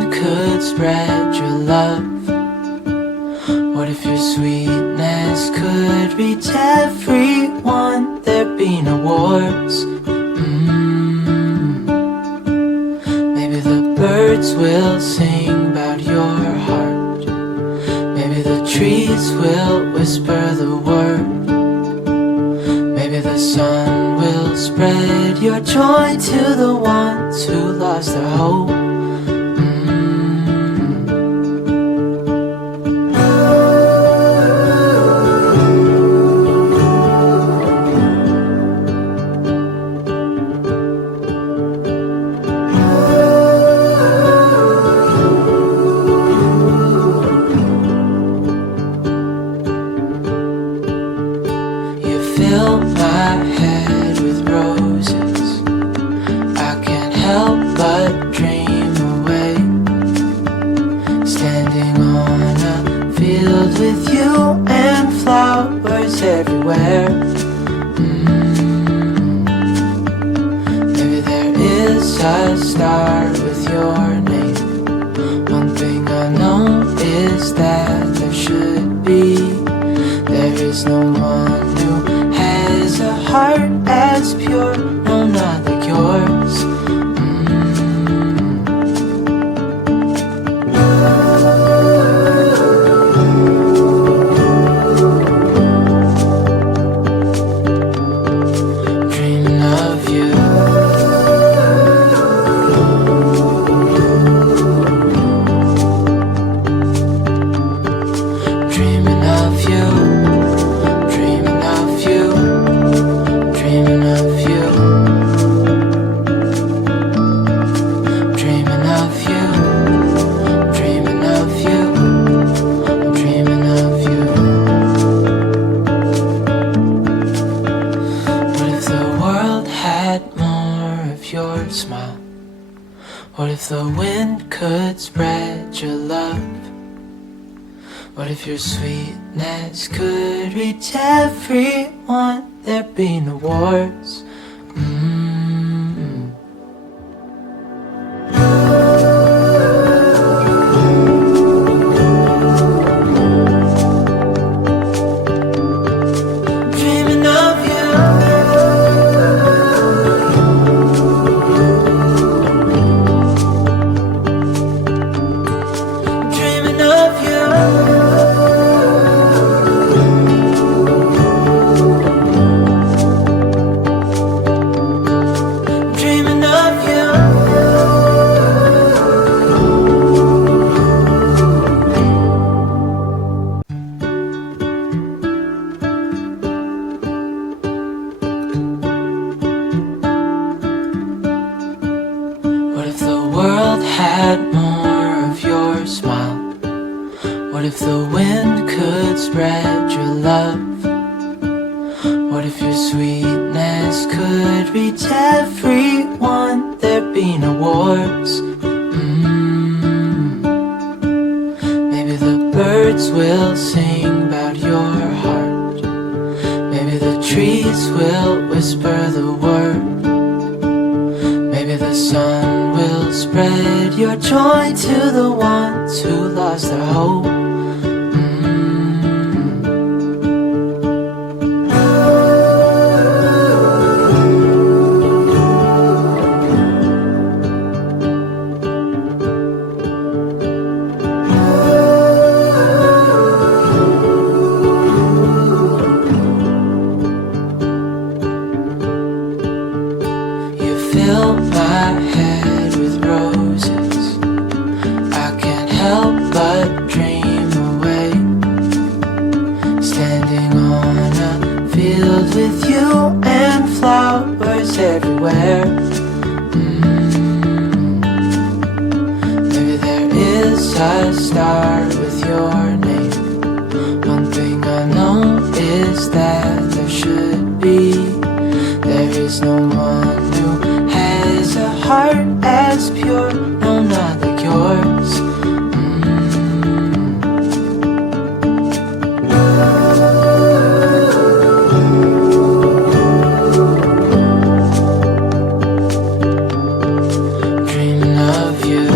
wind could spread your love? What if your sweetness could reach everyone? There'd be no wars. Maybe the birds will sing about your heart. Maybe the trees will whisper the word. Maybe the sun will spread your joy to the ones who lost their hope. Fill my head with roses. I can't help but dream away, standing on a field with you and flowers everywhere. Maybe there is a star with your name. One thing I know is that there should be. There is no one who has a heart as pure, no, not like yours. Dreaming of you. Dreaming of you. Smile. What if the wind could spread your love? What if your sweetness could reach everyone? There'd be no wars. What if the world had more of your smile? What if the wind could spread your love? What if your sweetness could reach everyone? There'd be no wars. Maybe the birds will sing about your heart. Maybe the trees will whisper the word. Maybe the sun will spread your joy to the ones who lost their hope. Fill my head with roses. I can't help but dream away, standing on a field with you and flowers everywhere. Maybe there is a star with your name. One thing I know is that there should be. There is no one who has a heart as pure, no, not like yours. Dreaming of you.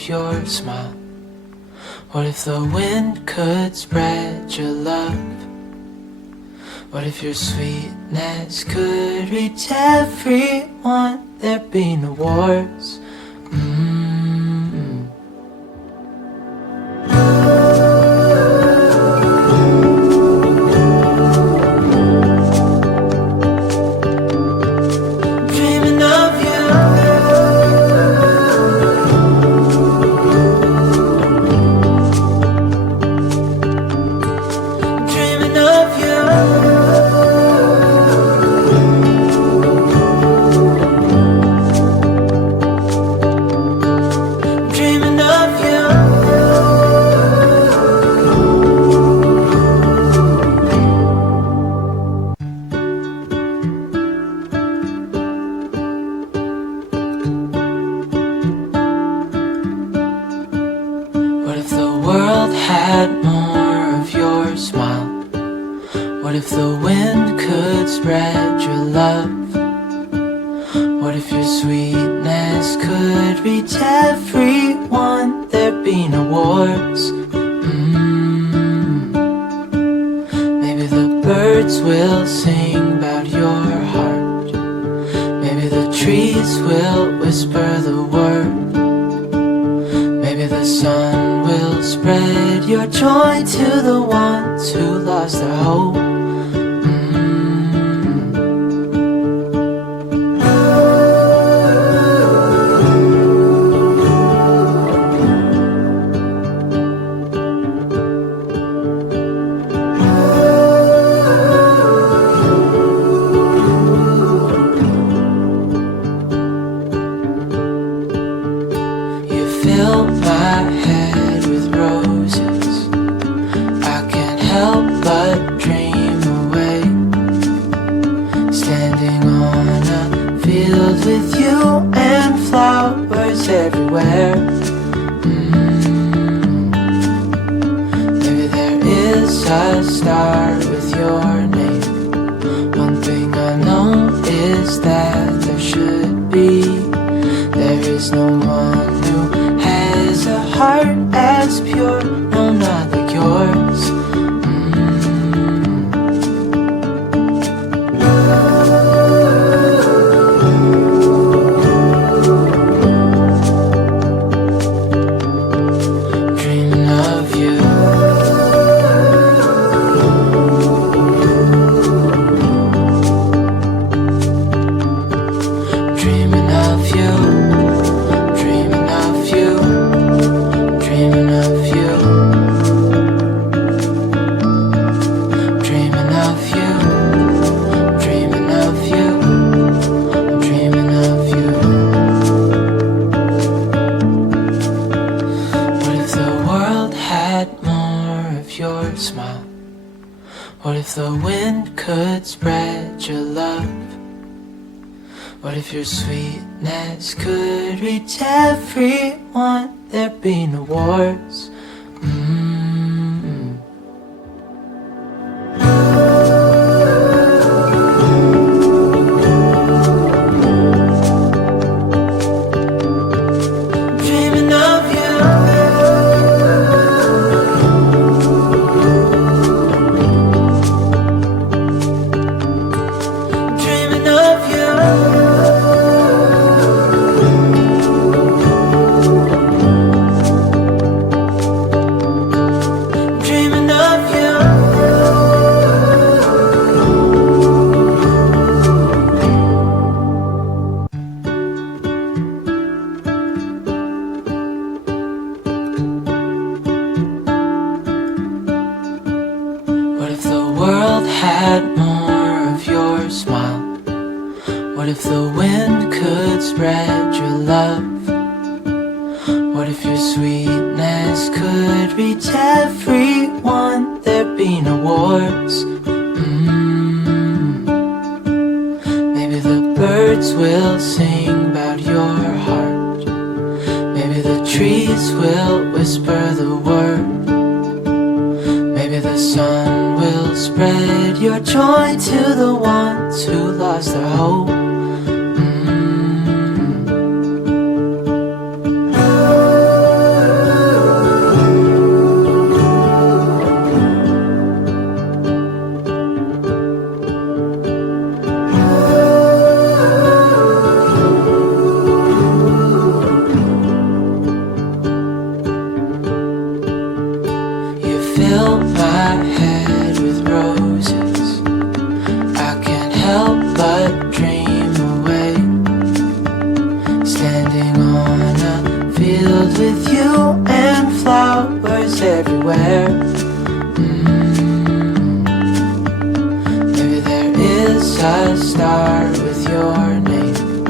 of your smile? What if the wind could spread your love? What if your sweetness could reach everyone? There'd be no wars. Dreaming of you. Dreaming of you. Dreaming of you. What if the world had more of your smile? What if the wind could spread your love? What if your sweetness could reach everyone? There'd be no wars. Maybe the birds will sing about your heart. Maybe the trees will whisper the word. Maybe the sun will spread your joy to the ones who lost their hope. You fill my head with roses. I can't help but dream away. Standing on a field with you and flowers everywhere. Maybe there is a star with your name. One thing I know is that there should be. There is no one who has a heart as pure, no, not like yours. Dreaming of you. Dreaming of you. Dreaming of you. Dreaming of you. Dreaming of you. Dreaming of you. Dreaming of you. What if the world had more of your smile? What if the wind could spread your love? What if your sweetness could reach everyone? There'd be no wars. Dreaming of you. Dreaming of you. Dreaming of you. What if the world had more of your smile? What if the wind could spread your love? What if your sweetness could reach everyone? There'd be no wars. Maybe the birds will sing about your heart. Maybe the trees will whisper the word. Maybe the sun will spread your joy to the ones who lost their hope. fill my head with roses. I can't help but dream away, standing on a field with you and flowers everywhere. Maybe there is a star with your name.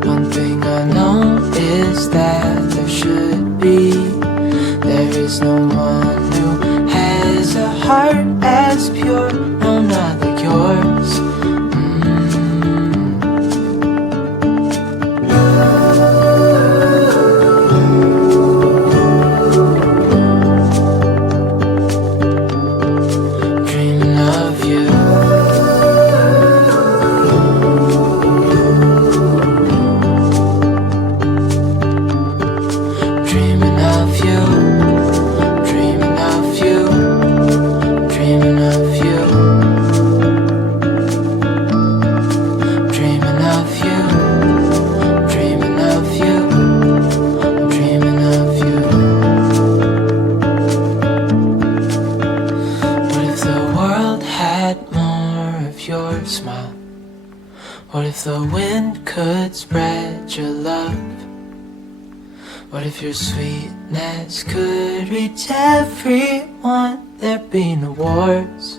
One thing I know is that there should be. There is no one who has a heart as pure, no, not like yours. Dreaming of you. Dreaming of you. Dreaming of you. Dreaming of you. Dreaming of you. Dreaming of you. Dreaming of you. What if the world had more of your smile? What if the wind could spread your love? What if your sweetness could reach everyone? There'd be no wars.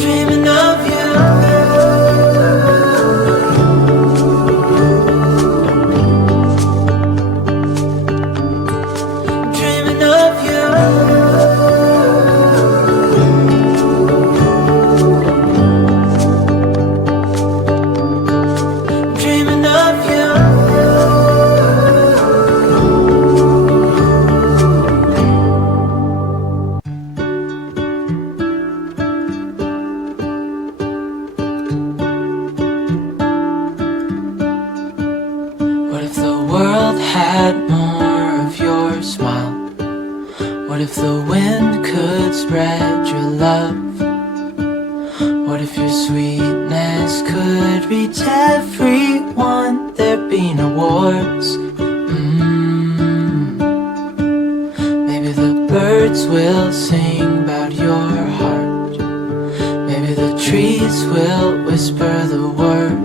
Dreaming of you. Dreaming of you. Dreaming of you. What if the world had more of your smile? What if the wind could spread your love? What if your sweetness could reach everyone? There'd be no wars. Maybe the birds will sing about your heart. Maybe the trees will whisper the word.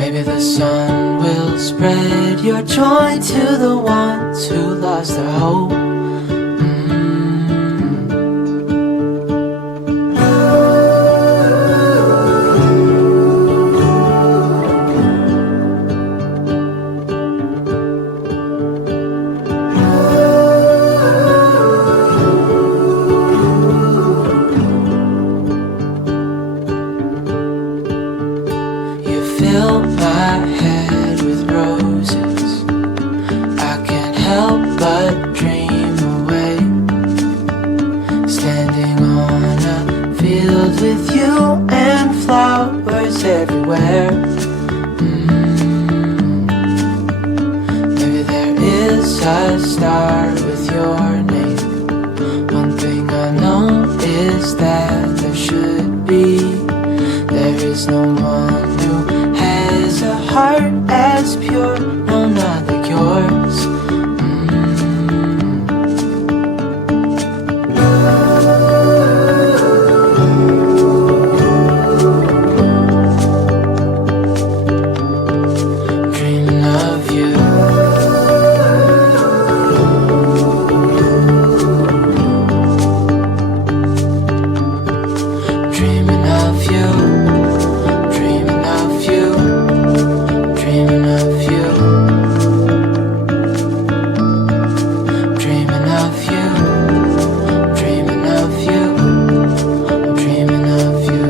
Maybe the sun will spread your joy to the ones who lost their hope. You fill my head with roses. I can't help but dream away, standing on a field with you and flowers everywhere. Maybe there is a star with your name. One thing I know is that there should be. There is no one who has a heart as pure, no, not like yours. Dreaming of you. Dreaming of you. Dreaming of you. Dreaming of you. Dreaming of you. Dreaming of you. Dreaming of you.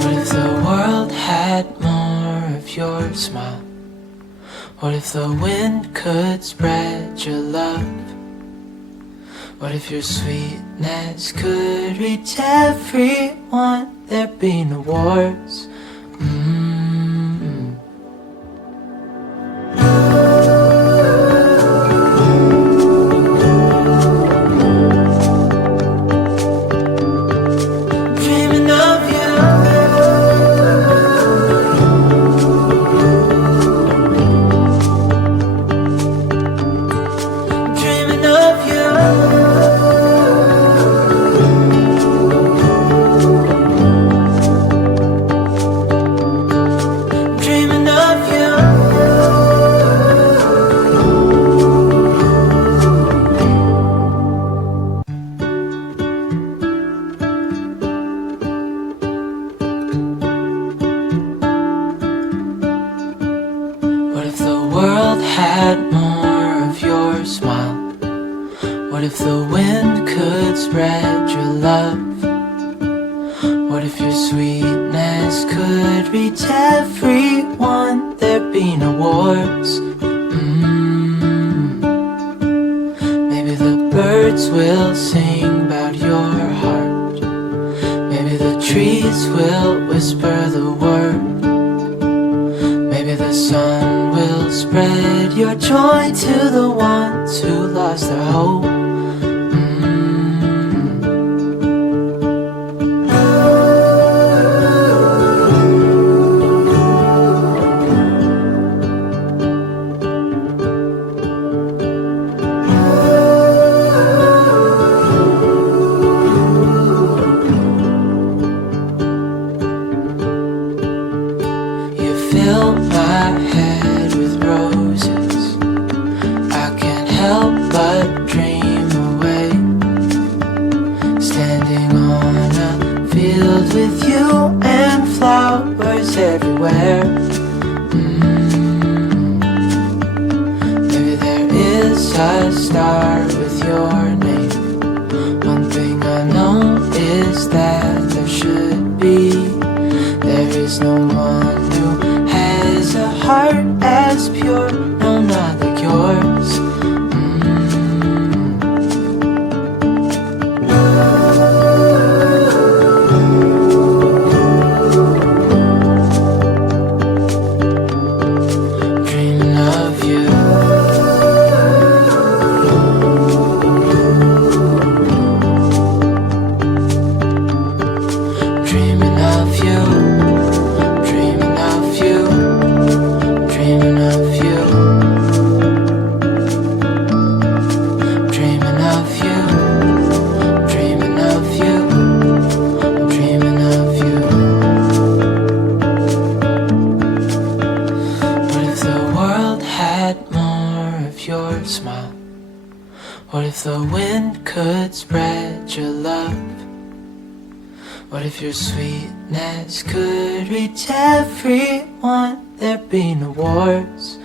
What if the world had more of your smile? What if the wind could spread your love? What if your sweetness could reach everyone? There'd be no wars. if the wind could spread your love? What if your sweetness could reach everyone? There'd be no wars. Maybe the birds will sing about your heart. Maybe the trees will whisper the word. Maybe the sun will spread your joy to the ones who lost their hope. Fill my head with roses. I can't help but dream away, standing on a field with you and flowers everywhere. Maybe there is a star with your name. One thing I know is that there should be. There is no one who has a heart as pure, no, not like yours. Dreaming of you. Dreaming of you. Your smile. What if the wind could spread your love? What if your sweetness could reach everyone? There'd be no wars.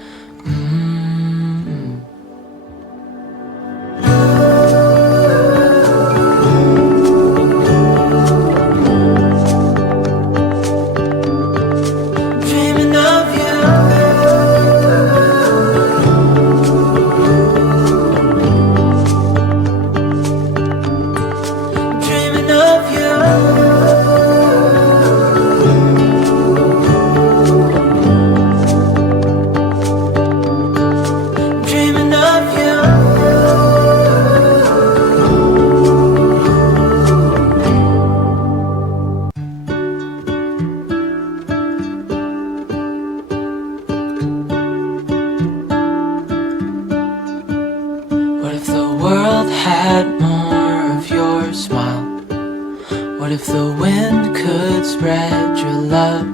What if the world had more of your smile? What if the wind could spread your love?